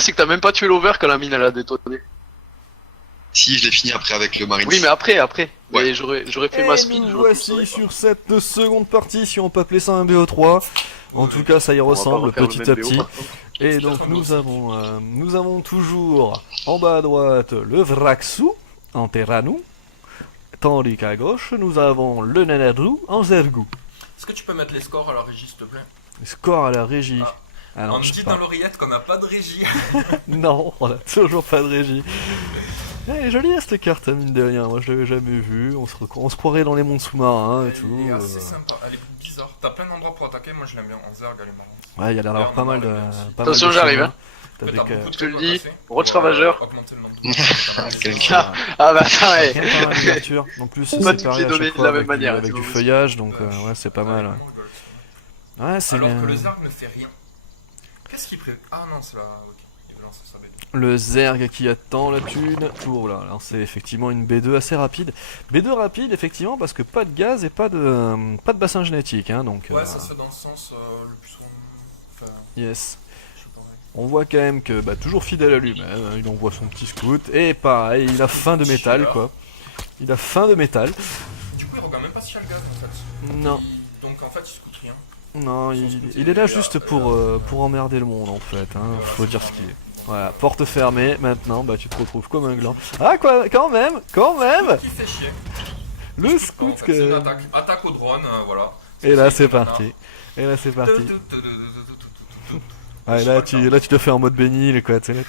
c'est que t'as même pas tué l'over quand la mine elle a détonné. Si, je l'ai fini après avec le Marines. Oui, mais après. Ouais. Mais j'aurais fait ma speed. nous j'aurais pu voici sauver, sur cette seconde partie, si on peut appeler ça un BO3. En tout cas, ça y On va pas ressemble refaire le petit même à BO, petit. par contre. Et donc nous avons toujours en bas à droite le Vraxu en Terranou, tandis qu'à gauche nous avons le Nanadou en Zergou. Est-ce que tu peux mettre les scores à la régie, s'il te plaît? Score à la régie. Ah. Alors, On me je dit sais dans pas. l'oreillette qu'on n'a pas de régie. Non, on a toujours pas de régie. Elle est jolie cette carte, hein, mine de rien. Moi je l'avais jamais vue. On se croirait dans les mondes sous-marins et tout. Elle est assez sympa, elle est bizarre. T'as plein d'endroits pour attaquer, moi je l'aime bien. En Zerg, elle est marrante. Ouais, il y a l'air d'avoir pas mal de. pas Attention, mal de j'arrive, chemins. hein. T'as Mais des t'as ca- beaucoup de Je te le trucs à dis, passer Roach pour, Ravageur. augmenter le nombre de Quel Ah, ah bah ça ouais. Il y a pas mal d'ouvertures. En plus, c'est Pas toutes séparé les à données chaque de fois la même avec, manière, avec c'est du pas feuillage, donc ouais, c'est pas mal. Ouais, c'est Alors bien. que le Zerg ne fait rien. Qu'est-ce qu'il prévoit? Ah non, c'est là. Ok, il veut lancer sa B2. Le Zerg qui attend la thune pour là. Alors c'est effectivement une B2 assez rapide. B2 rapide, effectivement, parce que pas de gaz et pas de bassin génétique, hein, donc. Ouais, ça c'est dans le sens le plus souvent. Enfin, Yes. je sais pas. On voit quand même que, bah, toujours fidèle à lui-même, hein, il envoie son petit scout, et pareil, il a faim de métal, quoi. Il a faim de métal. Du coup, il regarde même pas si il y a le gaz en fait. Non. Donc en fait, il se coûte rien. Non, il est là juste pour emmerder le monde, en fait, hein, faut dire ce qu'il est. Voilà, porte fermée, maintenant, bah tu te retrouves comme un gland. Ah quoi, quand même. Qui fait chier. Le En scout fait, que... c'est une attaque au drone, voilà. Et là c'est maintenant. parti. Et là c'est parti. Tout. Ah, et là tu te fais en mode bénil, quoi. Tu sais.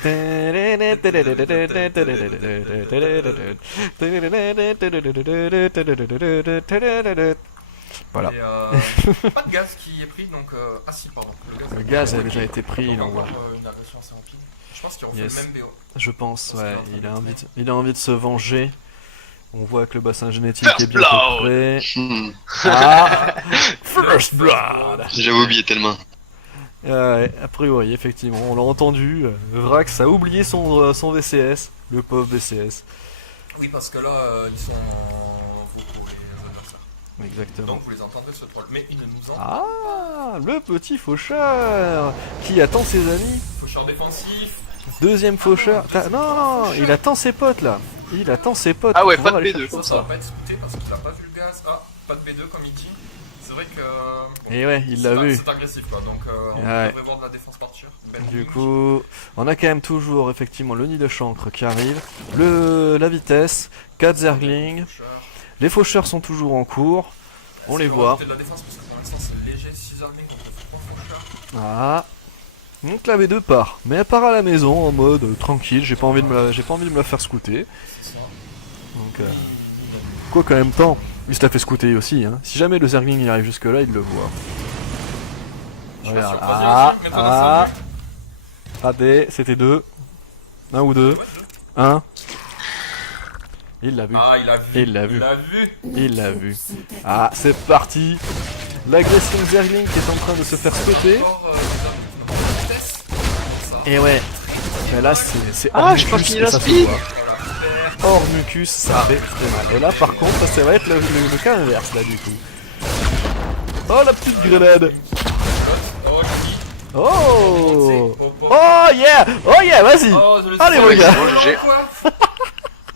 Voilà. Et, pas de gaz qui est pris, donc... Ah si, pardon. Le gaz a déjà été pris, il donc envoie. encore une agression assez rapide. Je pense qu'il refait Yes. le même BO. Je pense, Parce ouais. qu'il est en train de Il a envie de se venger. On voit que le bassin génétique First est bientôt blood. prêt. Hmm, Ah, First blood. J'avais oublié tellement. Ouais, a priori, effectivement, on l'a entendu. Vrax a oublié son VCS, le pauvre VCS. Oui, parce que là, ils sont vocaux, les adversaires. Exactement. Donc vous les entendrez ce troll. Mais ils ne nous entendent Ah, le petit faucheur qui attend ses amis. pas. Faucheur défensif. Deuxième faucheur. Non, il attend ses potes là. Il attend ses potes. Ah ouais, pour pas de pouvoir aller B2. chercher Ça va pas être scouté parce qu'il a pas vu le gaz. Ah, pas de B2 comme il dit. C'est vrai que... bon, Et ouais, il l'a vu. C'est agressif quoi, donc on Ouais. devrait voir de la défense partir. Ben, Du coup, on a quand même toujours effectivement le nid de chancre qui arrive, la vitesse, 4 zerglings, faucheur. les faucheurs sont toujours en cours, on les voit. De la défense parce que pour l'instant c'est léger, 6 Zerglings contre 3 faucheurs. Ah. Donc la B2 part, mais elle part à la maison en mode tranquille, j'ai pas envie de me la faire scouter. C'est ça. Donc quoi qu'en même temps, il se la fait scouter aussi, hein. Si jamais le zergling y arrive jusque là, il le voit. Je suis pas Regarde, sûr, vas-y, aussi, mets-toi dans sa vue. raté, c'était 2. 1 ou 2. Ouais, deux. 1. Il l'a vu. Ah, il a vu. Il l'a vu. Il l'a vu. Il l'a vu. Ah, c'est parti. L'agression Zergling qui est en train de se faire spotter. Encore, dans la vitesse. Ça. Et ouais. Mais là, c'est Ah, j'ai pas Ormucus fini et la ça se speed. voit. Ormucus, ça fait très mal. Et là, par contre, ça va être le cas inverse, là, du coup. Oh, la petite grenade. Oh, Jimmy. Oh. Oh, Oh, yeah. Oh, yeah, vas-y. Oh, je le Allez, sais. mon gars. Bon, GG. Quoi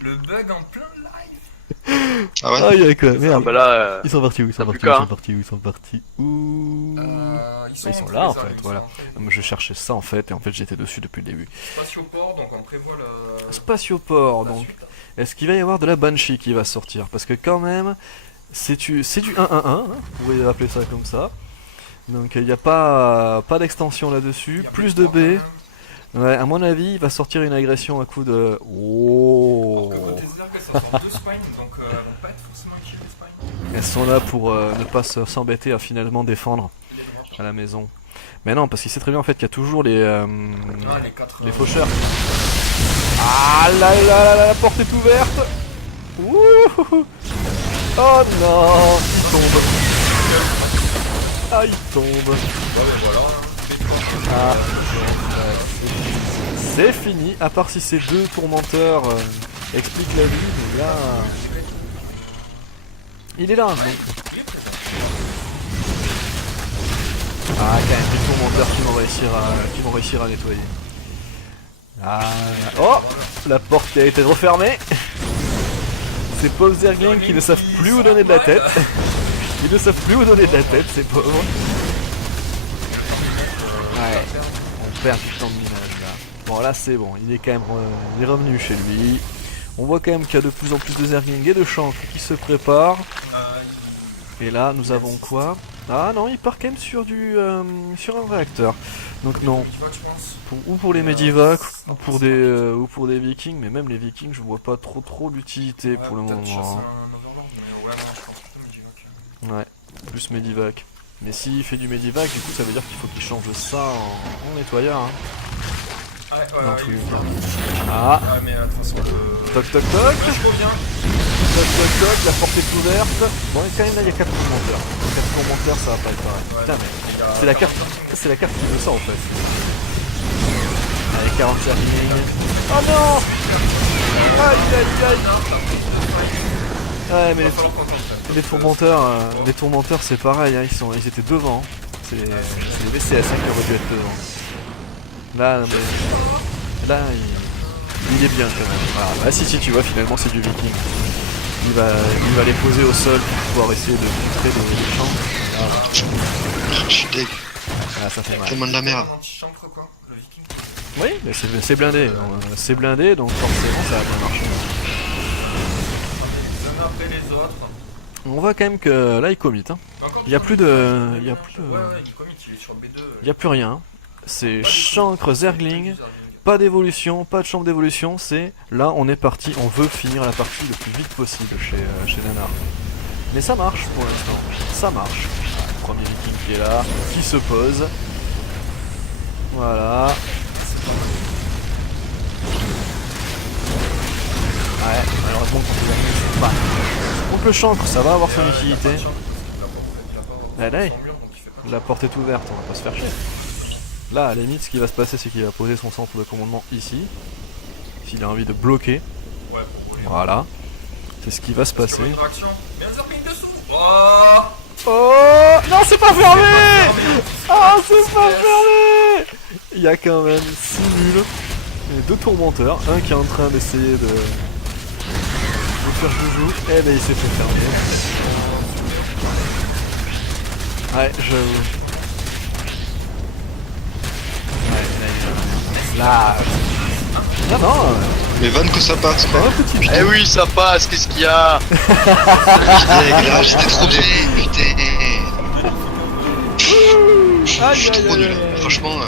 Le bug en plein live. Ah ouais? Ah, yeah, quoi. Ah Merde. bah là, Ils sont partis où? Ils sont T'as partis plus où? Ils qu'à, sont hein. partis où? Ils sont partis où? Ils Ils sont en là, en train, fait, ils voilà. sont en train. Je cherchais ça, en fait, et en fait, j'étais dessus depuis le début. Spatioport, donc on prévoit le... Spatioport, la donc. suite. Est-ce qu'il va y avoir de la Banshee qui va sortir? Parce que quand même, c'est du 1-1-1, hein, vous pouvez appeler ça comme ça. Donc il n'y a pas d'extension là-dessus, Il y a plus plus de trois, B. quand même. Ouais, à mon avis, il va sortir une agression à coup de... Oh. Alors que côté Zerg, ça sort 2 spines, donc elles vont pas être forcément utiles les spines. Elles sont là pour ne pas s'embêter à finalement défendre Les drops. à la maison. Mais non, parce qu'il sait très bien en fait qu'il y a toujours les Ah, les 4... les faucheurs. Ah là là là là, la porte est ouverte. Ouh. Oh non, il tombe. Ah, il tombe. Ouais, mais voilà. Ah, c'est fini, à part si ces deux tourmenteurs expliquent la vie, mais là... Il est là, donc... Ah, quand même, des tourmenteurs qui vont réussir à nettoyer. Ah, oh, la porte qui a été refermée. Ces pauvres Zerglings qui ne savent plus où donner de la tête. Ils ne savent plus où donner de la tête, ces pauvres. Ouais, on perd du temps de minage là. Bon là c'est bon, il est quand même il est revenu chez lui. On voit quand même qu'il y a de plus en plus de Zerglings et de chancres qui se préparent. Et là nous avons quoi? Ah non, il part quand même sur du sur un réacteur. Donc non, ou pour les Medivacs ou pour des Vikings, mais même les Vikings je vois pas trop l'utilité pour le moment. Ouais, plus Medivac. Mais s'il fait du Medivac, du coup ça veut dire qu'il faut qu'il change ça en nettoyeur. Hein. Dans tous les cas. Ah, mais de toute façon, toc toc toc. je reviens. Toc toc toc, la porte est ouverte. Bon, et quand même là il y a 4 tourmenteurs. 4 tourmenteurs ça va pas être pareil. Putain, mais c'est la carte qui veut ça en fait. Allez, 40 Zerglings. Oh non. Aïe aïe aïe. Ouais, mais les tourmenteurs c'est pareil, hein, ils étaient devant. C'est les VCS hein, qui auraient dû être devant. Là, il est bien quand même. Voilà. Ah si tu vois, finalement c'est du Viking. Il va les poser au sol pour pouvoir essayer de filtrer les champs. Je suis deg. Ah, ça fait mal. Tellement de la merde. Oui, mais c'est blindé. C'est blindé, donc forcément ça va bien marcher. Après les autres. On voit quand même que là il commit. Hein. Il y a plus de. Il y a plus rien. C'est chancre Zergling. Pas d'évolution, pas de chambre d'évolution, c'est là on est parti, on veut finir la partie le plus vite possible chez Nanar. Mais ça marche pour l'instant, ça marche. Le premier Viking qui est là, qui se pose. Voilà. Ouais, malheureusement contre le Zergling c'est pas. Contre le chancre ça va avoir son utilité. Allez, la porte est ouverte, on va pas se faire chier. Là, à la limite, ce qui va se passer, c'est qu'il va poser son centre de commandement ici. S'il a envie de bloquer. Voilà. C'est ce qui va se passer. Oh non, c'est pas fermé. Oh, c'est pas fermé. Il y a quand même 6 nuls. Et 2 tourmenteurs. Un qui est en train d'essayer de faire joujou. Eh ben, il s'est fait fermer. Ouais, je... Là, non, Mais Van que ça passe quoi. Eh oui, ça passe, qu'est-ce qu'il y a? Là, j'étais trop bien, putain. Aïe, Je suis aïe, trop aïe, nul. aïe. Franchement.